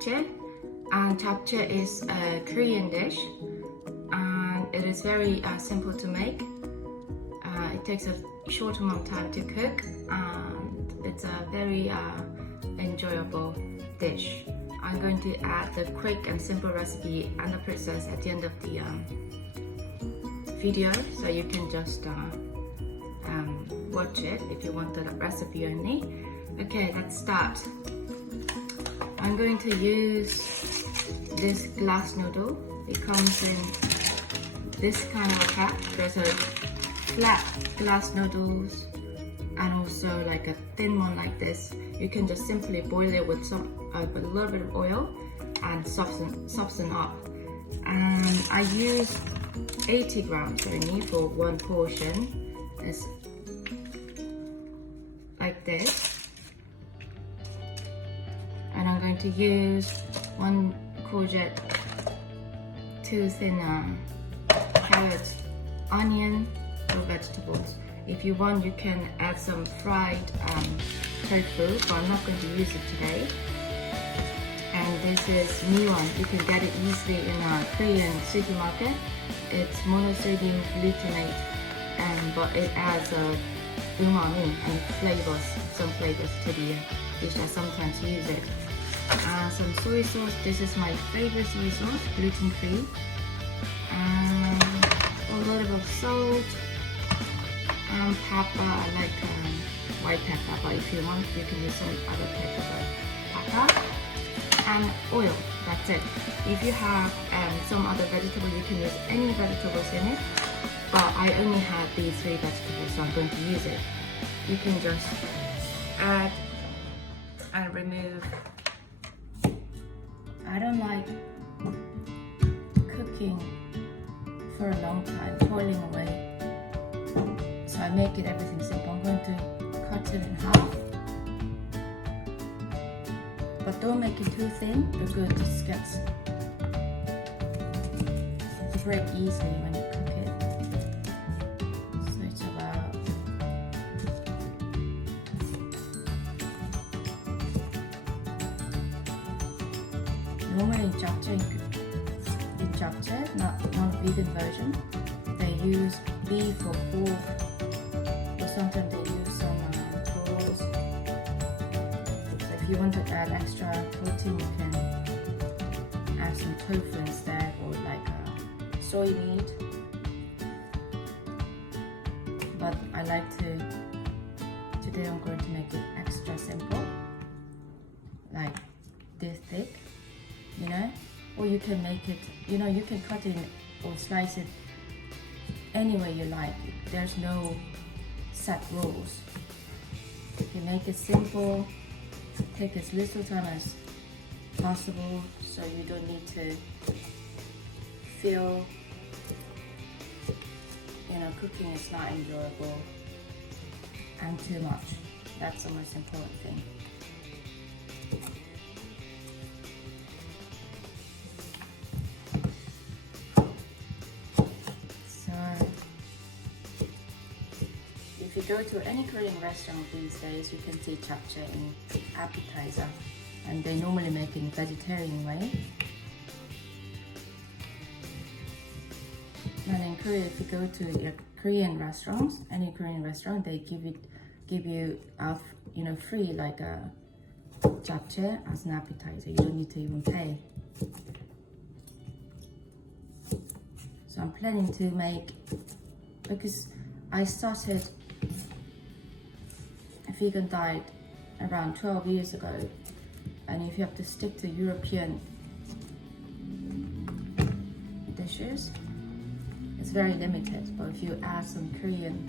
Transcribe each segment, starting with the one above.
japchae, and japchae is a Korean dish, and it is very simple to make. It takes a short amount of time to cook, and it's a very enjoyable dish. I'm going to add the quick and simple recipe and the process at the end of the video, so you can just watch it if you want the recipe only. Okay, let's start. I'm going to use this glass noodle. It comes in this kind of a pack. There's a flat glass noodles and also like a thin one like this. You can just simply boil it with a little bit of oil and soften up. And I use 80 grams only for one portion. It's like this. And I'm going to use 1 courgette, 2 thin carrots, onion, or vegetables. If you want, you can add some fried tofu, but I'm not going to use it today. And this is Miwon. You can get it easily in a Korean supermarket. It's monosodium glutamate, but it adds umami and some flavors to the dish. I sometimes use it. Some soy sauce. This is my favorite soy sauce, gluten-free. And a little bit of salt. Pepper. I like white pepper, but if you want, you can use some other pepper. And oil. That's it. If you have some other vegetable, you can use any vegetables in it. But I only have these 3 vegetables, so I'm going to use it. You can just add and remove. I don't like cooking for a long time, toiling away. So I make it everything simple. I'm going to cut it in half. But don't make it too thin because it gets to break easily when you cook it. So it's about normally in Japchae, not vegan version, they use beef or pork, or sometimes they use some cloves. So if you want to add extra protein, you can add some tofu instead, or like soy meat. But I like today I'm going to make it extra simple, like this thick. You know, or you can make it, you know, you can cut it or slice it any way you like. There's no set rules. You make it simple, take as little time as possible, so you don't need to feel, you know, cooking is not enjoyable and too much. That's the most important thing. If you go to any Korean restaurant these days, you can see japchae in appetizer, and they normally make it in a vegetarian way. And in Korea, if you go to Korean restaurants, any Korean restaurant, they give you out, you know, free like a japchae as an appetizer. You don't need to even pay. So I'm planning to make, because I started a vegan diet around 12 years ago, and if you have to stick to European dishes, it's very limited. But if you add some Korean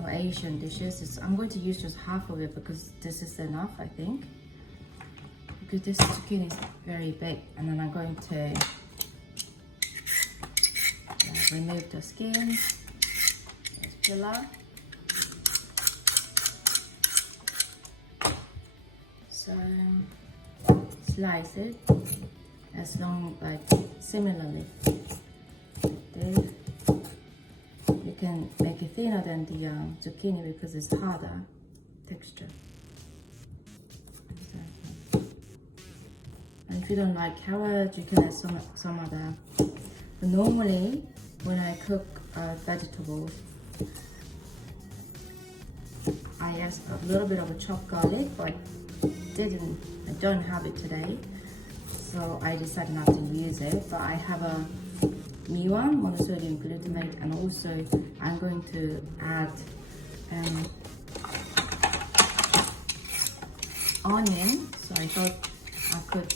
or Asian dishes, I'm going to use just half of it because this is enough, I think, because this zucchini is very big. And then I'm going to remove the skin. Pillar. So slice it as long, like similarly. This. You can make it thinner than the zucchini because it's harder texture. And if you don't like carrots, you can add some other. But normally, when I cook vegetables, I add a little bit of a chopped garlic, but I don't have it today, so I decided not to use it. But I have a Miwon, monosodium glutamate, and also I'm going to add onion. So I thought I could,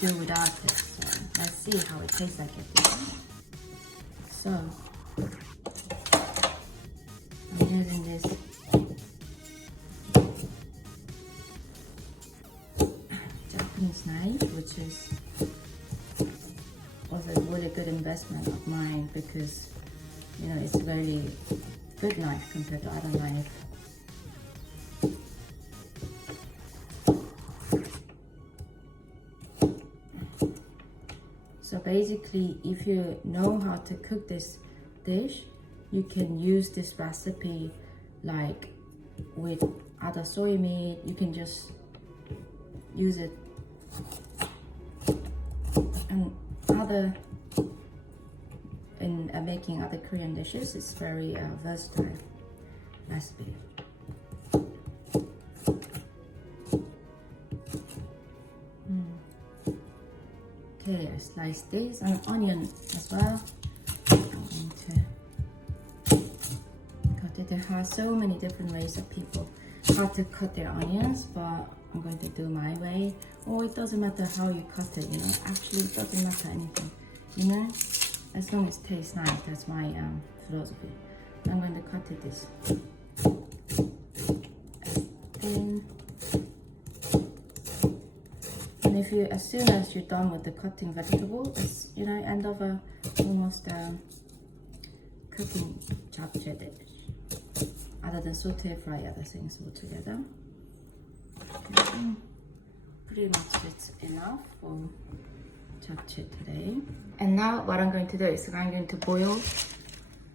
do without it. So let's see how it tastes like it. So I'm using this Japanese knife, which was a really good investment of mine because it's a really good knife compared to other knives. So basically, if you know how to cook this dish, you can use this recipe like with other soy meat. You can just use it and in making other Korean dishes. It's very versatile recipe. Okay, I slice this and onion as well. I'm going to cut it. There are so many different ways of people how to cut their onions, but I'm going to do my way. Oh, it doesn't matter how you cut it, Actually, it doesn't matter anything, As long as it tastes nice. That's my philosophy. I'm going to cut it this thin. And if you, as soon as you're done with the cutting vegetable, it's end of almost cooking japchae dish. Other than saute, fry other things all together. Okay. Pretty much it's enough for japchae today. And now what I'm going to do is I'm going to boil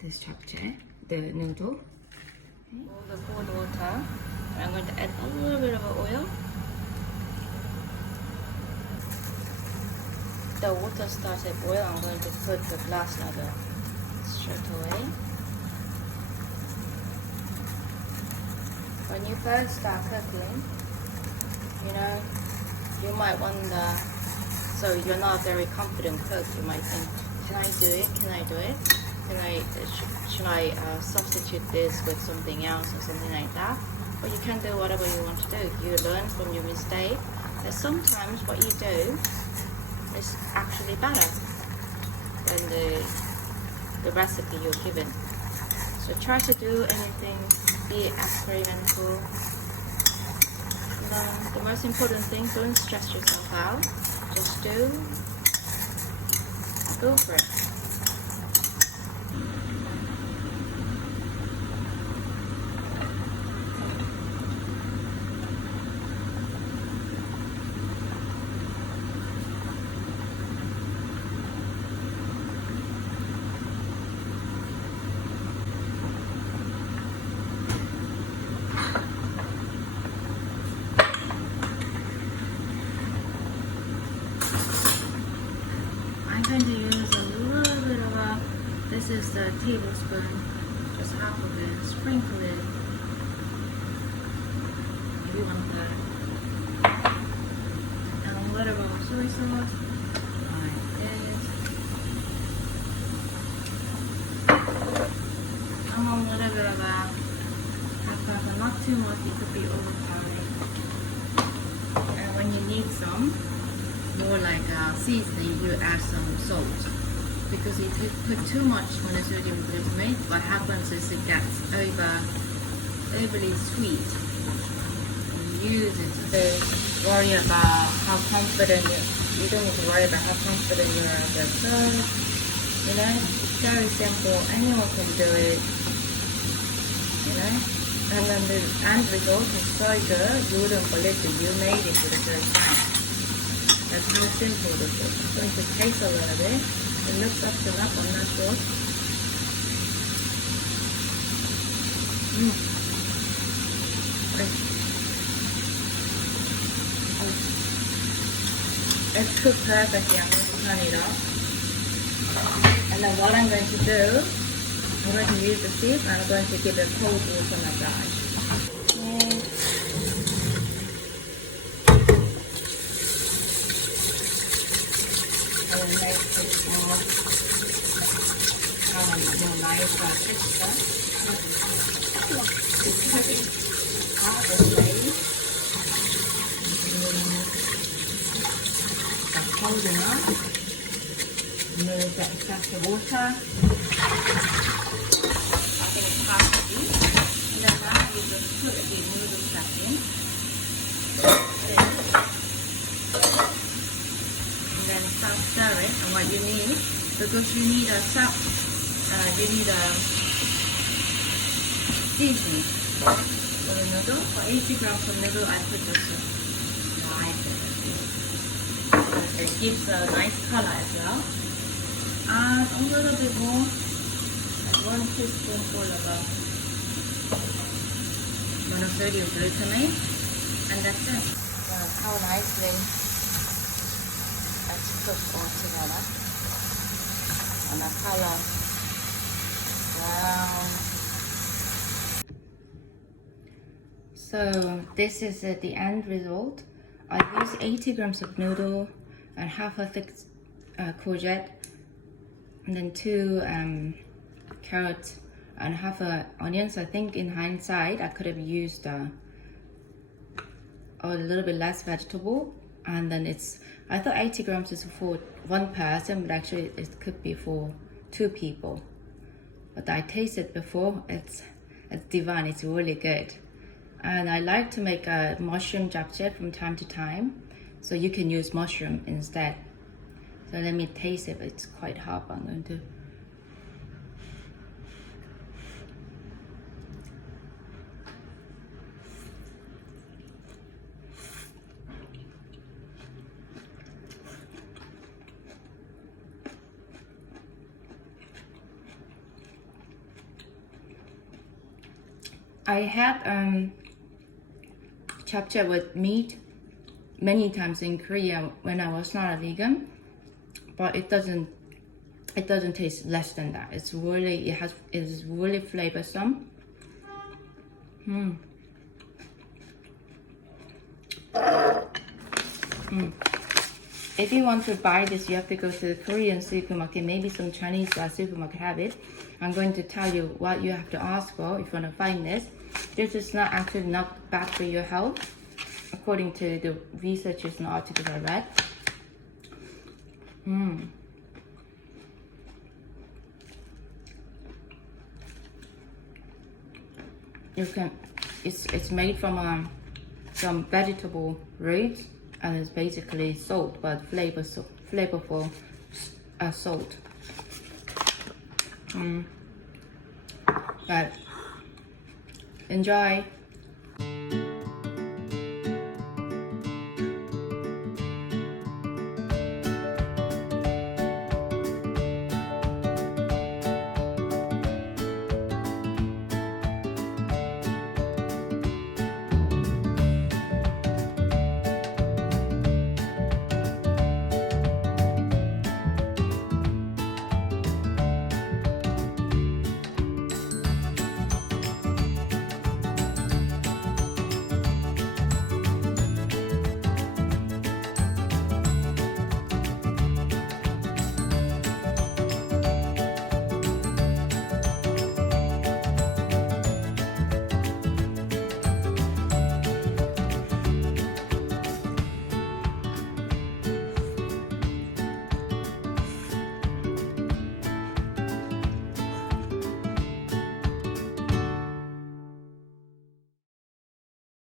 this japchae, the noodle. Okay. All the cold water. And I'm going to add a little bit of oil. The water starts to boil. I'm going to put the glass noodle straight away. When you first start cooking, you might wonder, so you're not a very confident cook, you might think, can I do it? Should I substitute this with something else or something like that? But you can do whatever you want to do. You learn from your mistake. And sometimes what you do is actually better than the recipe you're given. So try to do anything, be experimental. The most important thing, don't stress yourself out. Just go for it. I'm going to use a little bit of this is the tablespoon, just half of it, sprinkle it if you want that. And a little bit of soy sauce, like this. And a little bit of pepper, not too much, it could be overpowering. And when you need some more like seasoning, you add some salt. Because if you put too much monosodium glutamate, what happens is it gets overly sweet. You use it to worry about how confident you don't need to worry about how confident you are about yourself. It's very simple. Anyone can do it. And then the end result is so good, you wouldn't believe that you made it for the first time. That's how simple this is. I'm going to taste a little bit. It looks up to up, I'm not sure. Great. It's cooked perfectly. I'm going to turn it off. And then what I'm going to do, I'm going to use the sieve and I'm going to give it cold water massage. Okay. I will make it more nice texture. It's cooking half the way. That's cold enough. Move that extra water. I think it's half the heat. And then now you just put the noodles back in. And then start stirring. And what you need, because you need a seasoning for the noodle. For 80 grams of noodle, I put just like it gives a nice color as well. Add a little bit more, like 1 teaspoonful of monosodium glutamate, and that's it. How nicely it's cooked all together. And the color brown. So this is the end result. I use 80 grams of noodle and half a thick courgette, and then 2 carrots and half a onions. I think in hindsight I could have used a little bit less vegetable. And then I thought 80 grams is for 1 person, but actually it could be for 2 people. But I tasted before, it's divine, it's really good. And I like to make a mushroom japchae from time to time, so you can use mushroom instead. So let me taste it. It's quite hot, but I'm going to. I had japchae with meat many times in Korea when I was not a vegan, but it doesn't taste less than that. It's really flavoursome. If you want to buy this, you have to go to the Korean supermarket. Maybe some Chinese supermarket have it. I'm going to tell you what you have to ask for if you want to find this. This is not actually not bad for your health, according to the researchers and articles I read. It's made from some vegetable roots, and it's basically salt, but flavorful salt. But enjoy.